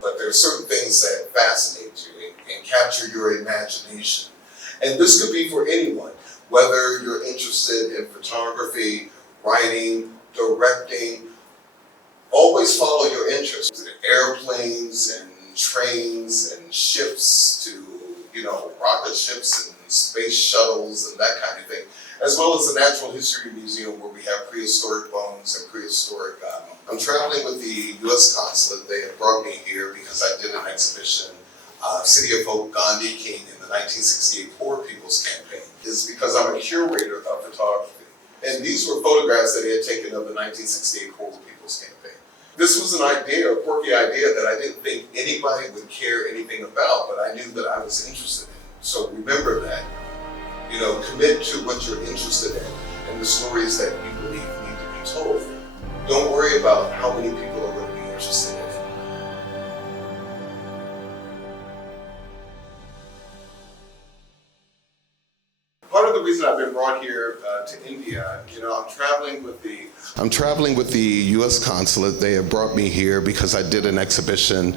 But there are certain things that fascinate you and capture your imagination. And this could be for anyone, whether you're interested in photography, writing, directing. Always follow your interests. Airplanes and trains and ships to, rocket ships and space shuttles and that kind of thing, as well as the Natural History Museum where we have prehistoric bones and prehistoric. I'm traveling with the U.S. Consulate. They have brought me here because I did an exhibition, City of Hope, Gandhi King in the 1968 Poor People's Campaign. Is because I'm a curator of photography. And these were photographs that he had taken of the 1968 Poor People's Campaign. This was an idea, a quirky idea that I didn't think anybody would care anything about, but I knew that I was interested in. So remember that. Commit to what you're interested in and the stories that you believe need to be told. Don't worry about how many people are going to be interested in it. Part of the reason I've been brought here to India, I'm traveling with the U.S. Consulate. They have brought me here because I did an exhibition,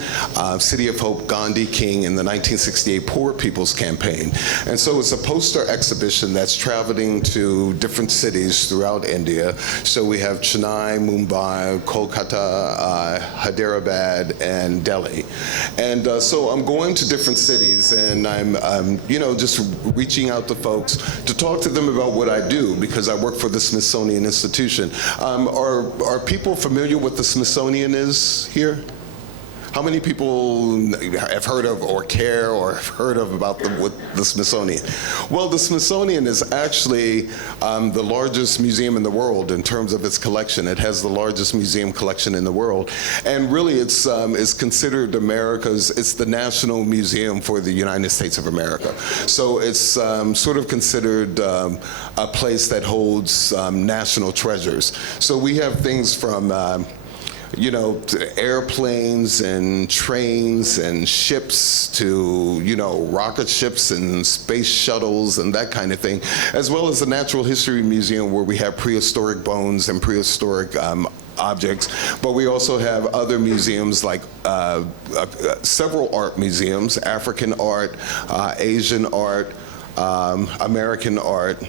City of Hope, Gandhi King in the 1968 Poor People's Campaign. And so it's a poster exhibition that's traveling to different cities throughout India. So we have Chennai, Mumbai, Kolkata, Hyderabad, and Delhi. And so I'm going to different cities and I'm just reaching out to folks to talk to them about what I do because I work for the Smithsonian Institution. Are people familiar with the Smithsonian is here? How many people have heard of or care or have heard of about the Smithsonian? Well, the Smithsonian is actually the largest museum in the world in terms of its collection. It has the largest museum collection in the world. And really it's considered it's the national museum for the United States of America. So it's sort of considered a place that holds national treasures. So we have things from airplanes and trains and ships to, rocket ships and space shuttles and that kind of thing, as well as the Natural History Museum where we have prehistoric bones and prehistoric objects. But we also have other museums like several art museums, African art, Asian art, American art.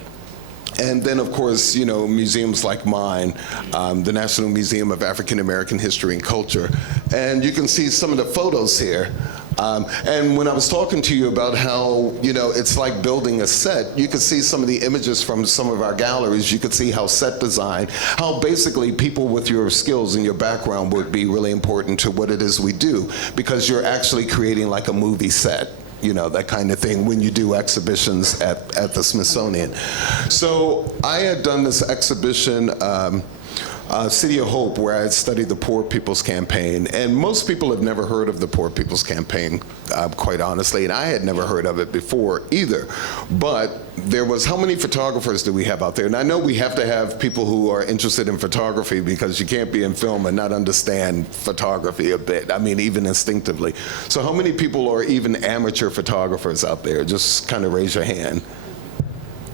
And then, of course, museums like mine, the National Museum of African American History and Culture. And you can see some of the photos here. And when I was talking to you about how, it's like building a set, you could see some of the images from some of our galleries. You could see how set design, how basically people with your skills and your background would be really important to what it is we do, because you're actually creating like a movie set. That kind of thing when you do exhibitions at the Smithsonian. So I had done this exhibition, City of Hope, where I had studied the Poor People's Campaign. And most people have never heard of the Poor People's Campaign, quite honestly, and I had never heard of it before either. But there was, how many photographers do we have out there? And I know we have to have people who are interested in photography because you can't be in film and not understand photography a bit, even instinctively. So how many people are even amateur photographers out there? Just kind of raise your hand.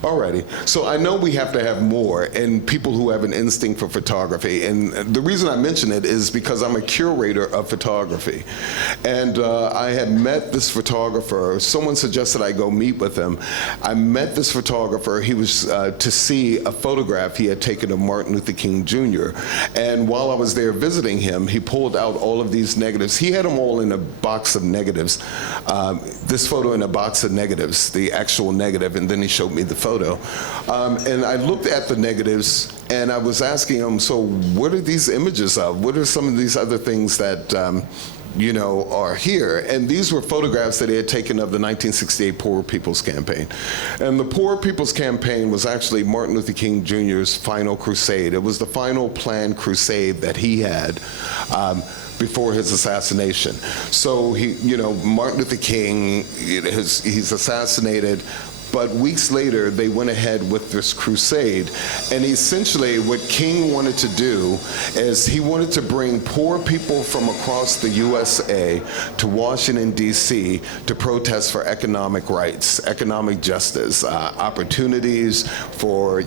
Alrighty, so I know we have to have more and people who have an instinct for photography. And the reason I mention it is because I'm a curator of photography. And I had met this photographer. Someone suggested I go meet with him. I met this photographer. He was to see a photograph he had taken of Martin Luther King Jr. And while I was there visiting him, he pulled out all of these negatives. He had them all in a box of negatives. This photo in a box of negatives, the actual negative, and then he showed me the photo. And I looked at the negatives and I was asking him, so what are these images of? What are some of these other things that are here? And these were photographs that he had taken of the 1968 Poor People's Campaign. And the Poor People's Campaign was actually Martin Luther King Jr.'s final crusade. It was the final planned crusade that he had before his assassination. So Martin Luther King, he's assassinated. But weeks later, they went ahead with this crusade. And essentially, what King wanted to do is he wanted to bring poor people from across the USA to Washington, D.C. to protest for economic rights, economic justice, opportunities for,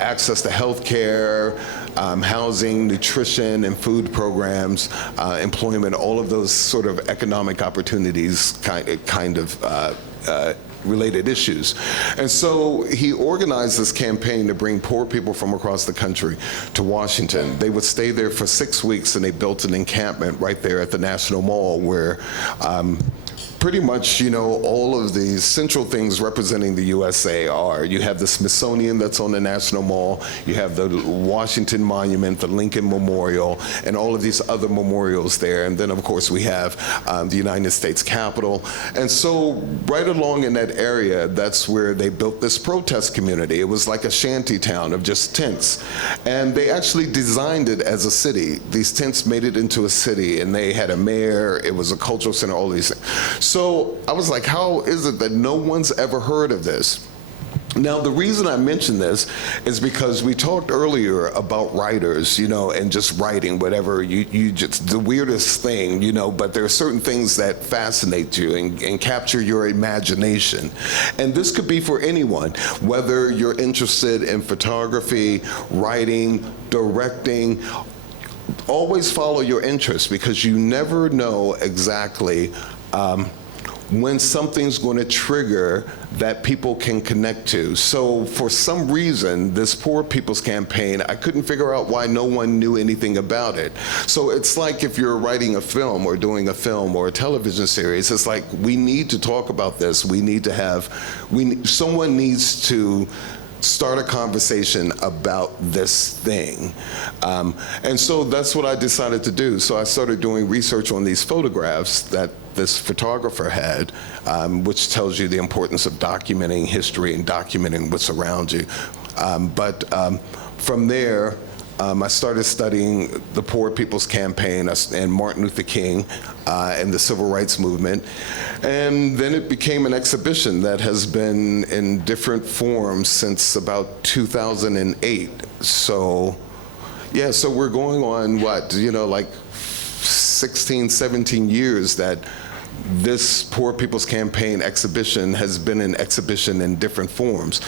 access to health care, housing, nutrition, and food programs, employment, all of those sort of economic opportunities kind of related issues. And so he organized this campaign to bring poor people from across the country to Washington. They would stay there for 6 weeks, and they built an encampment right there at the National Mall where pretty much, all of the central things representing the USA are. You have the Smithsonian that's on the National Mall, you have the Washington Monument, the Lincoln Memorial, and all of these other memorials there. And then, of course, we have the United States Capitol. And so right along in that area, that's where they built this protest community. It was like a shanty town of just tents. And they actually designed it as a city. These tents made it into a city, and they had a mayor, it was a cultural center, all these things. So I was like, how is it that no one's ever heard of this? Now, the reason I mention this is because we talked earlier about writers, and just writing whatever, you just, the weirdest thing, but there are certain things that fascinate you and capture your imagination. And this could be for anyone, whether you're interested in photography, writing, directing. Always follow your interests, because you never know exactly when something's going to trigger that people can connect to. So for some reason, this Poor People's Campaign, I couldn't figure out why no one knew anything about it. So it's like if you're writing a film or doing a film or a television series, it's like, we need to talk about this. We need to have, someone needs to start a conversation about this thing. And so that's what I decided to do. So I started doing research on these photographs that this photographer had, which tells you the importance of documenting history and documenting what's around you. But from there, I started studying the Poor People's Campaign and Martin Luther King and the Civil Rights Movement. And then it became an exhibition that has been in different forms since about 2008. So, yeah, so we're going on, like 16, 17 years that this Poor People's Campaign exhibition has been an exhibition in different forms.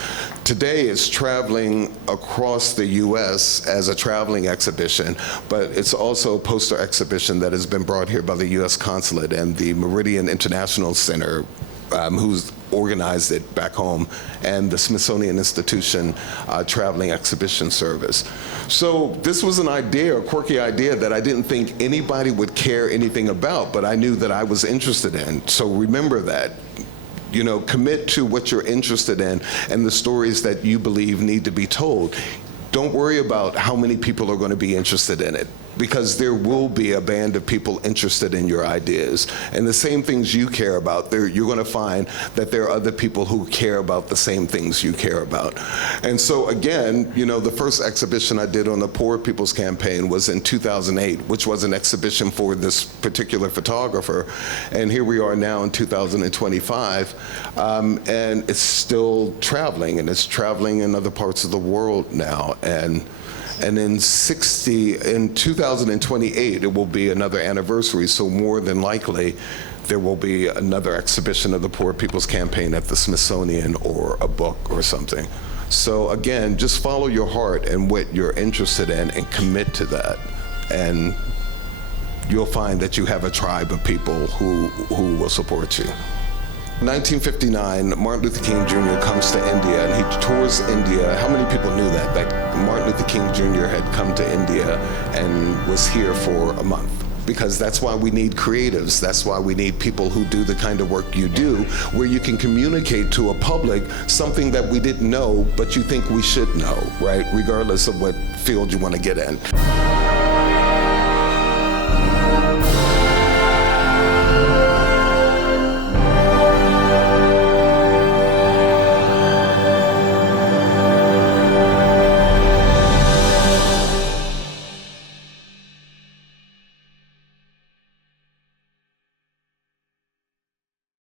Today it's traveling across the US as a traveling exhibition, but it's also a poster exhibition that has been brought here by the US Consulate and the Meridian International Center, who's organized it back home, and the Smithsonian Institution Traveling Exhibition Service. So this was an idea, a quirky idea that I didn't think anybody would care anything about, but I knew that I was interested in. So remember that. Commit to what you're interested in and the stories that you believe need to be told. Don't worry about how many people are going to be interested in it, because there will be a band of people interested in your ideas. And the same things you care about, you're going to find that there are other people who care about the same things you care about. And so again, the first exhibition I did on the Poor People's Campaign was in 2008, which was an exhibition for this particular photographer. And here we are now in 2025, and it's still traveling, and it's traveling in other parts of the world now. And in 2028, it will be another anniversary, so more than likely, there will be another exhibition of the Poor People's Campaign at the Smithsonian, or a book or something. So again, just follow your heart and what you're interested in and commit to that. And you'll find that you have a tribe of people who will support you. 1959, Martin Luther King Jr. comes to India, and he tours India. How many people knew that Martin Luther King Jr. had come to India and was here for a month? Because that's why we need creatives. That's why we need people who do the kind of work you do, where you can communicate to a public something that we didn't know, but you think we should know, right? Regardless of what field you want to get in.